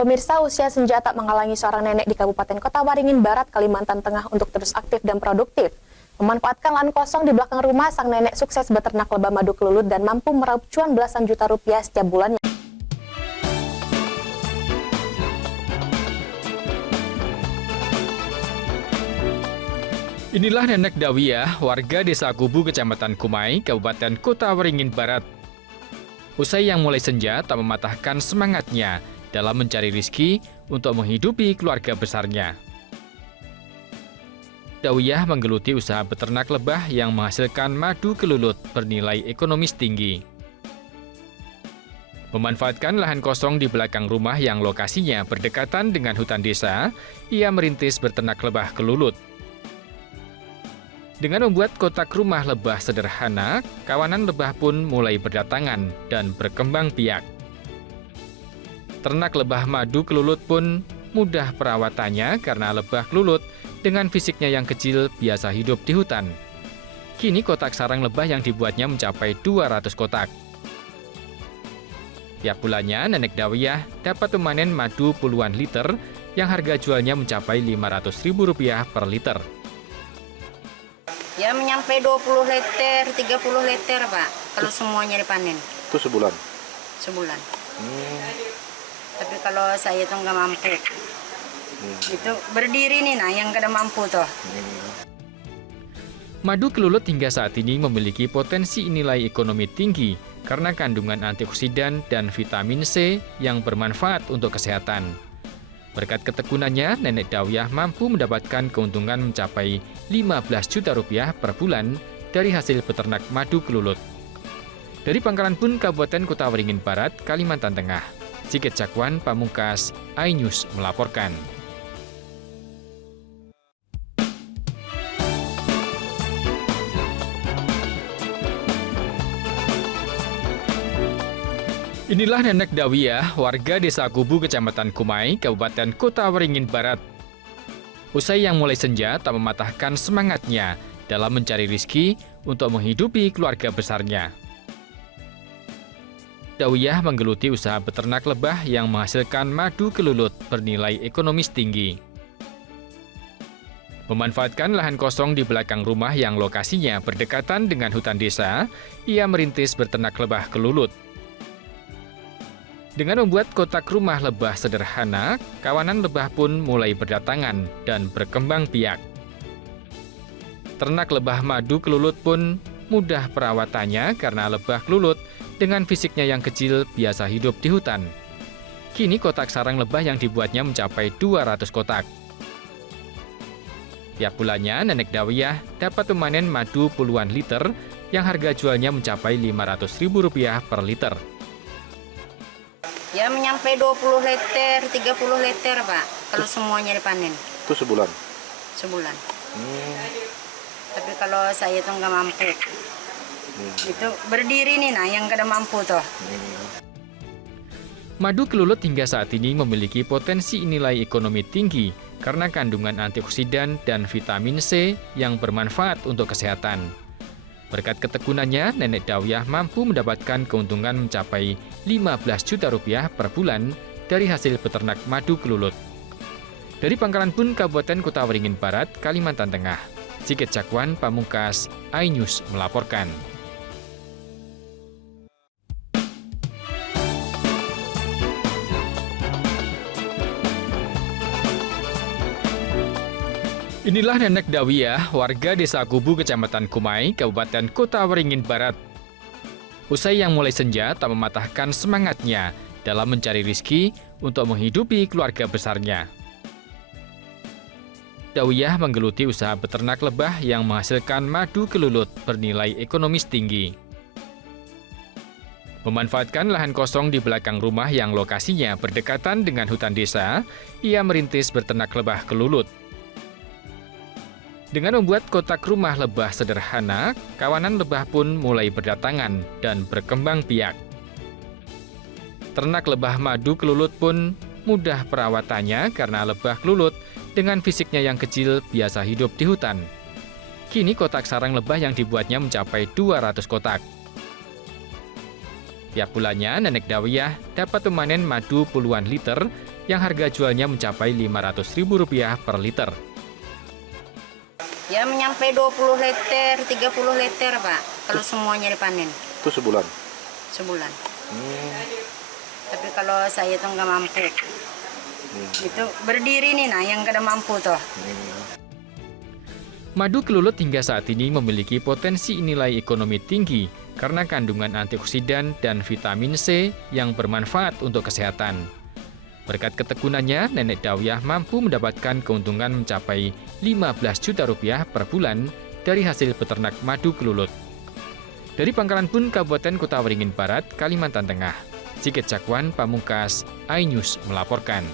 Pemirsa, usia senja tak menghalangi seorang nenek di Kabupaten Kota Waringin Barat, Kalimantan Tengah untuk terus aktif dan produktif. Memanfaatkan lahan kosong di belakang rumah, sang nenek sukses beternak lebah madu kelulut dan mampu meraup cuan belasan juta rupiah setiap bulannya. Inilah Nenek Dawiyah, warga Desa Kubu, Kecamatan Kumai, Kabupaten Kota Waringin Barat. Usai yang mulai senja tak mematahkan semangatnya dalam mencari rizki untuk menghidupi keluarga besarnya. Dawiyah menggeluti usaha beternak lebah yang menghasilkan madu kelulut bernilai ekonomis tinggi. Memanfaatkan lahan kosong di belakang rumah yang lokasinya berdekatan dengan hutan desa, ia merintis beternak lebah kelulut. Dengan membuat kotak rumah lebah sederhana, kawanan lebah pun mulai berdatangan dan berkembang biak. Ternak lebah madu kelulut pun mudah perawatannya karena lebah kelulut dengan fisiknya yang kecil biasa hidup di hutan. Kini kotak sarang lebah yang dibuatnya mencapai 200 kotak. Tiap bulannya, Nenek Dawiyah dapat memanen madu puluhan liter yang harga jualnya mencapai Rp500.000 per liter. Ya, menyampai 20 liter, 30 liter, Pak, kalau semuanya dipanen. Itu sebulan? Sebulan. Tapi kalau saya tuh nggak mampu. Itu berdiri nih, nah yang kada mampu tuh. Madu kelulut hingga saat ini memiliki potensi nilai ekonomi tinggi karena kandungan antioksidan dan vitamin C yang bermanfaat untuk kesehatan. Berkat ketekunannya, Nenek Dawiyah mampu mendapatkan keuntungan mencapai Rp15 juta per bulan dari hasil peternak madu kelulut. Dari Pangkalan Bun, Kabupaten Kota Waringin Barat, Kalimantan Tengah, Sigit Cakwan Pamungkas, iNews melaporkan. Inilah Nenek Dawiyah, warga Desa Kubu, Kecamatan Kumai, Kabupaten Kota Waringin Barat. Usai yang mulai senja tak mematahkan semangatnya dalam mencari rizki untuk menghidupi keluarga besarnya. Dawiyah menggeluti usaha beternak lebah yang menghasilkan madu kelulut bernilai ekonomis tinggi. Memanfaatkan lahan kosong di belakang rumah yang lokasinya berdekatan dengan hutan desa, ia merintis beternak lebah kelulut. Dengan membuat kotak rumah lebah sederhana, kawanan lebah pun mulai berdatangan dan berkembang biak. Ternak lebah madu kelulut pun mudah perawatannya karena lebah kelulut dengan fisiknya yang kecil biasa hidup di hutan. Kini kotak sarang lebah yang dibuatnya mencapai 200 kotak. Tiap bulannya, Nenek Dawiyah dapat memanen madu puluhan liter yang harga jualnya mencapai Rp500.000 per liter. Ya, menyampai 20 liter, 30 liter, Pak, kalau semuanya dipanen. Itu sebulan? Sebulan. Tapi kalau saya tuh nggak mampu. Itu berdiri nih, nah yang kada mampu tuh. Madu kelulut hingga saat ini memiliki potensi nilai ekonomi tinggi karena kandungan antioksidan dan vitamin C yang bermanfaat untuk kesehatan. Berkat ketekunannya, Nenek Dawiyah mampu mendapatkan keuntungan mencapai Rp15 juta per bulan dari hasil peternak madu kelulut. Dari Pangkalan Bun, Kabupaten Kota Waringin Barat, Kalimantan Tengah, Sigit Cakwan Pamungkas, iNews melaporkan. Inilah Nenek Dawiyah, warga Desa Kubu, Kecamatan Kumai, Kabupaten Kota Waringin Barat. Usai yang mulai senja tak mematahkan semangatnya dalam mencari rizki untuk menghidupi keluarga besarnya. Dawiyah menggeluti usaha beternak lebah yang menghasilkan madu kelulut bernilai ekonomis tinggi. Memanfaatkan lahan kosong di belakang rumah yang lokasinya berdekatan dengan hutan desa, ia merintis beternak lebah kelulut. Dengan membuat kotak rumah lebah sederhana, kawanan lebah pun mulai berdatangan dan berkembang biak. Ternak lebah madu kelulut pun mudah perawatannya karena lebah kelulut dengan fisiknya yang kecil biasa hidup di hutan. Kini kotak sarang lebah yang dibuatnya mencapai 200 kotak. Tiap bulannya, Nenek Dawiyah dapat memanen madu puluhan liter yang harga jualnya mencapai Rp500.000 per liter. Ya menyampai 20 liter, 30 liter Pak, kalau semuanya dipanen Itu sebulan? sebulan. Tapi kalau saya tuh nggak mampu, itu berdiri nih nah yang kada mampu toh. Madu kelulut hingga saat ini memiliki potensi nilai ekonomi tinggi karena kandungan antioksidan dan vitamin C yang bermanfaat untuk kesehatan. Berkat ketekunannya, Nenek Dawiyah mampu mendapatkan keuntungan mencapai Rp15 juta per bulan dari hasil peternak madu kelulut. Dari Pangkalan Bun, Kabupaten Kota Waringin Barat, Kalimantan Tengah, Sigit Cakwan Pamungkas, iNews melaporkan.